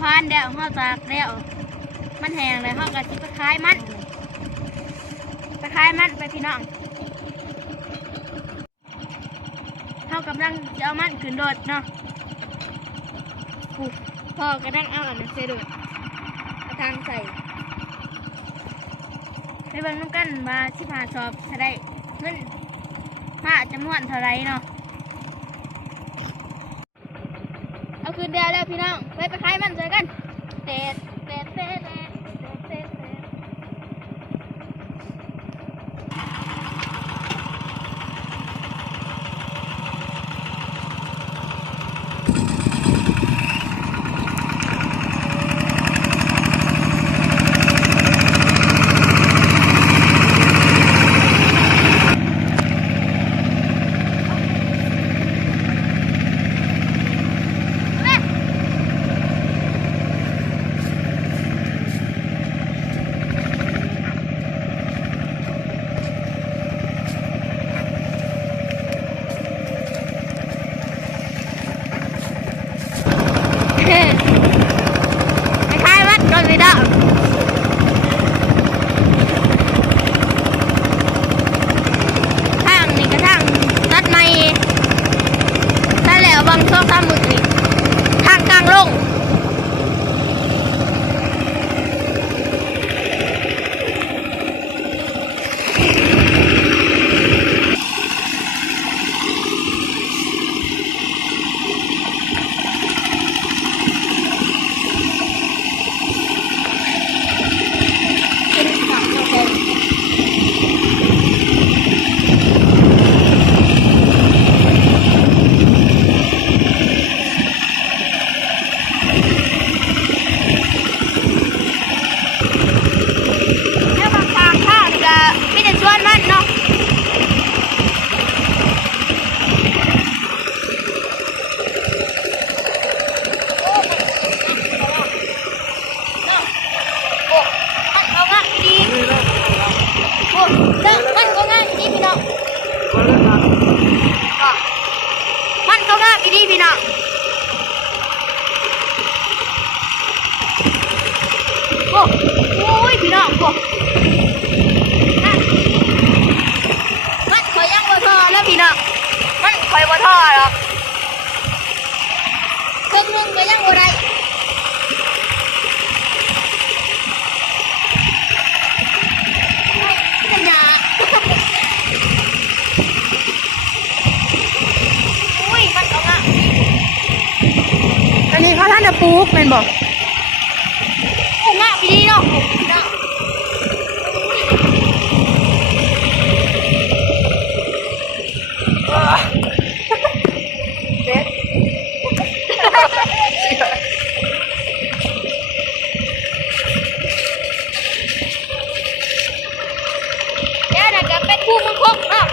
พานเดี๋ยวห่อจากเดียวมันแห้งเลยห่อกับที่ตะไคร้มันตะไคร้มันไปพี่น้องเท่ากำลังจะเอามันขึ้นรถเนาะปุ๊บพ่อกระดังเอาอันนั้นเสด็จเอาทางใส่ไปเบิ่งน้ำกันมาชิพาชอบจะได้เงินผ้าจำนวนเท่าไรเนาะ เอา คืนเดียวแล้วพี่น้องไปไปขายมันเจอกันเตะเตะเตะเตะเตะ โอ้โอ้ยพี่น้องโอ้นั่นมันคอยยังบ่ทอแล้วพี่น้องมันคอยบ่ทอหรอกเครื่องนึงก็ยังบ่ได้อันนี้เขาท่านจะปลูกเป็นบอก ปลูกอะพี่ดีเนาะปลูกเนาะเดี๋ยวนะจะเป็นผู้มังคุดเนาะ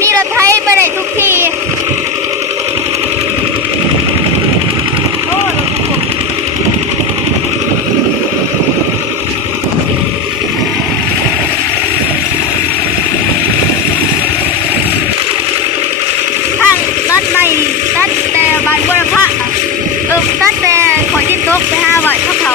มีรถไทยไปได้ทุกที่โอ้รถทุกคนทางตัดไม่ตัดแต่ใบายบุรพะเออ ตั้งแต่ขอยที่ตกไปห้าบาทเขาเขา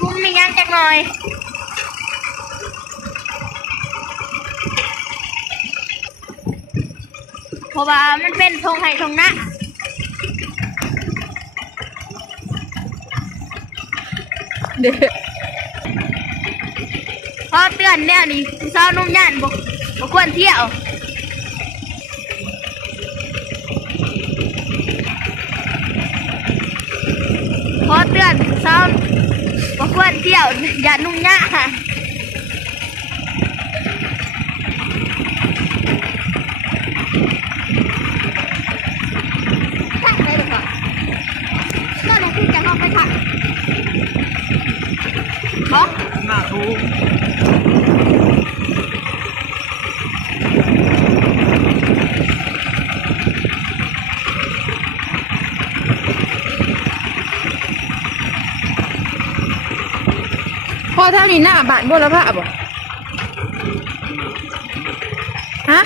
มีคุ้มมีงานจักหน่อยเพราะว่ามันเป็นทงไห่ทงนะเด้อพอเตือนเนี่ยนี่เศร้านุ่มย่านบอกบอกควรเที่ยว ขอเตือนเศร้าบอกควร เที่ยว อย่านุ่งยะค่ะตั้งใจเลยค่ะก็ไหนที่จะเข้าไปค่ะเหรอหน้าทูพอ ทางนี้หน้าบ้านบัวละพะบ่ฮะ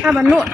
หน้าบ้านนวด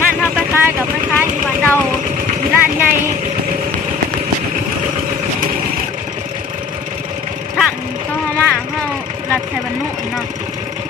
มันเข้าไปคายกับไปคายที่บ้านเราอยู่ร้านใหญ่ถังเข้ามาเข้า รัด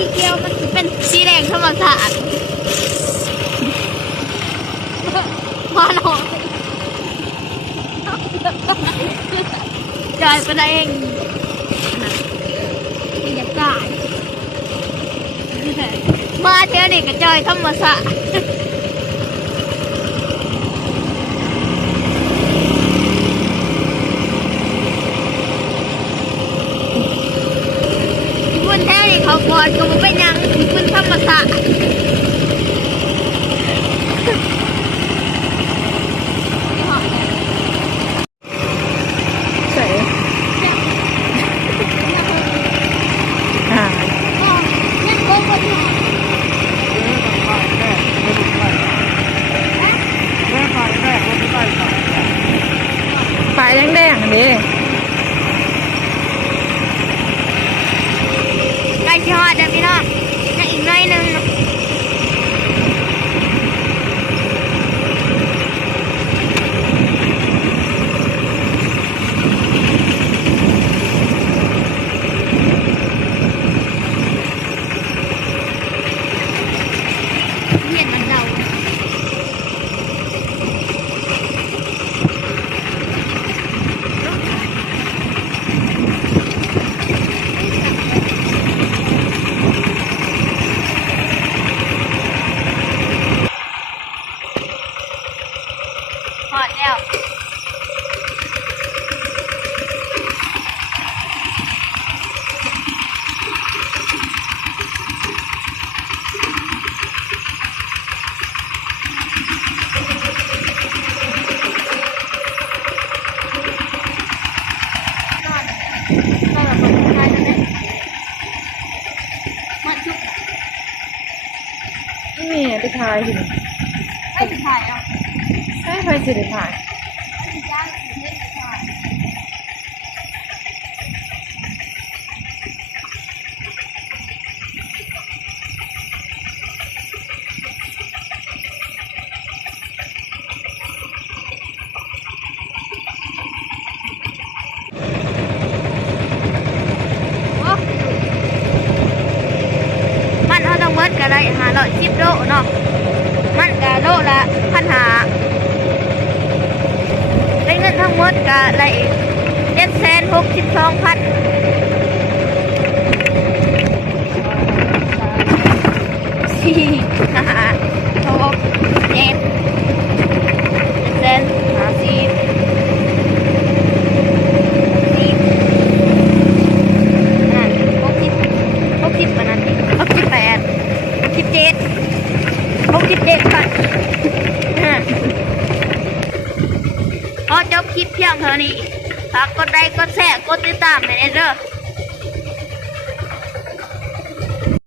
สีเขียวมันเป็นสีแดงธรรมศาสตร์พอหนอยจอยไปได้เองบรรยากาศมาเที่ยวนี่ก็จอยธรรมศาสตร์ Awat ko mo pa niyang ipon masa. ไปถ่ายสิไปถ่ายอะใช่คปสิถ่าย สิบโลเนาะมันก็โลละพันหาได้เงินทั้งหมดก็อะไรเจ็ดแสนหกสิบสองพันสี่ห้าอ้ กดติดตามให้เด้อ